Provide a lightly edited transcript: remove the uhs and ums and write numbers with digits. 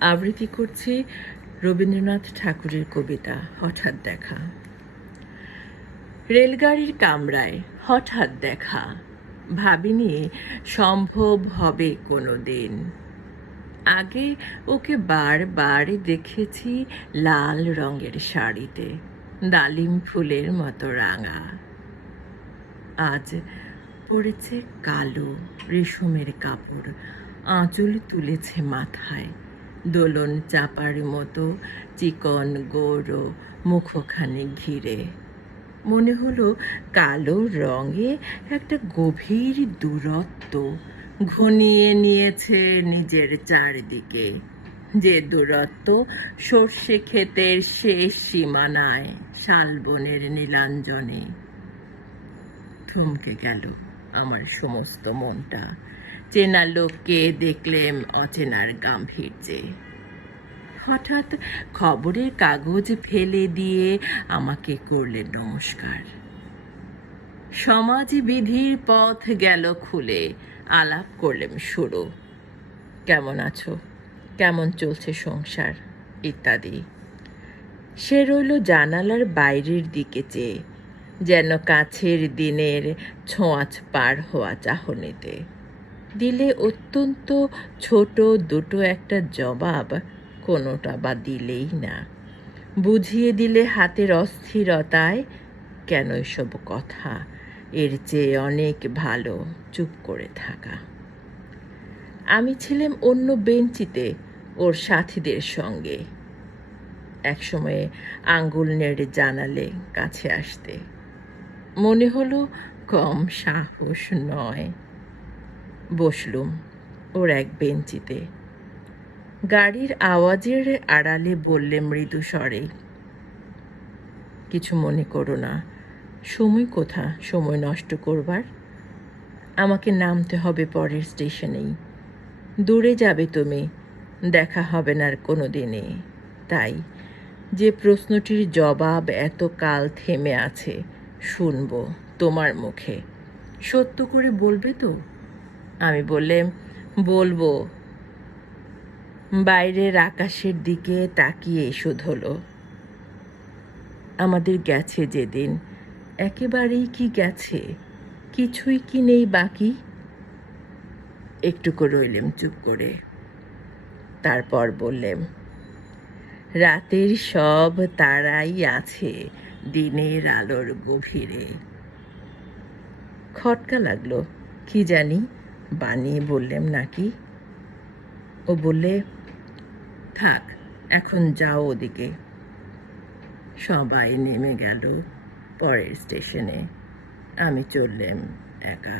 আবৃত্তি করছি রবীন্দ্রনাথ ঠাকুরের কবিতা হঠাৎ দেখা। রেলগাড়ির কামরায় হঠাৎ দেখা, ভাবিনি সম্ভব হবে কোনো দিন। আগে ওকে বারবার দেখেছি লাল রঙের শাড়িতে, ডালিম ফুলের মতো রাঙা। আজ পড়েছে কালো রেশমের কাপড়, আঁচল তুলেছে মাথায়, দোলন চাপার মতো চিকন গৌর মুখখানি ঘিরে। মনে হলো কালো রঙে একটা গভীর দূরত্ব ঘনিয়ে নিয়েছে নিজের চারিদিকে, যে দূরত্ব সর্ষে ক্ষেতের শেষ সীমানায় শালবনের নীলাঞ্জনে। থমকে গেল আমার সমস্ত মনটা, চেনা লোককে দেখলেম অচেনার গাম্ভীর্যে। হঠাৎ খবরের কাগজ ফেলে দিয়ে আমাকে করলেন নমস্কার। সমাজ বিধির পথ গেল খুলে, আলাপ করলেম শুরু। কেমন আছো, কেমন চলছে সংসার ইত্যাদি। সে রইল জানালার বাইরের দিকে চেয়ে, যেন কাছের দিনের ছোঁয়াচ পার হওয়া চাহনিতে। দিলে অত্যন্ত ছোট দুটো একটা জবাব, কোনোটা বা দিলেই না। বুঝিয়ে দিলে হাতের অস্থিরতায়, কেন এসব কথা, এর চেয়ে অনেক ভালো চুপ করে থাকা। আমি ছিলাম অন্য বেঞ্চিতে ওর সাথীদের সঙ্গে। একসময়ে আঙ্গুল নেড়ে জানালে কাছে আসতে, মনে হলো কম সাহস নয়। বসলুম ওর এক বেঞ্চিতে। গাড়ির আওয়াজের আড়ালে বললে মৃদু স্বরে, কিছু মনে করো না, সময় কোথা সময় নষ্ট করবার। আমাকে নামতে হবে পরের স্টেশনেই। দূরে যাবে তুমি, দেখা হবে না আর কোনো দিনে। তাই যে প্রশ্নটির জবাব এত কাল থেমে আছে, শুনব তোমার মুখে। সত্য করে বলবে তো? আমি বললাম, বলবো। বাইরের আকাশের দিকে তাকিয়ে শুধলো, আমাদের গেছে যেদিন, একেবারেই কি গেছে, কিছুই কি নেই বাকি। একটুকু রইলেম চুপ করে, তারপর বললেম, রাতের সব তারাই আছে দিনের আলোর গভীরে। খটকা লাগলো, কি জানি বানিয়ে বললেম নাকি। ও বললে, থাক এখন যাও ওদিকে। সবাই নেমে গেল পরের স্টেশনে, আমি চললেম একা।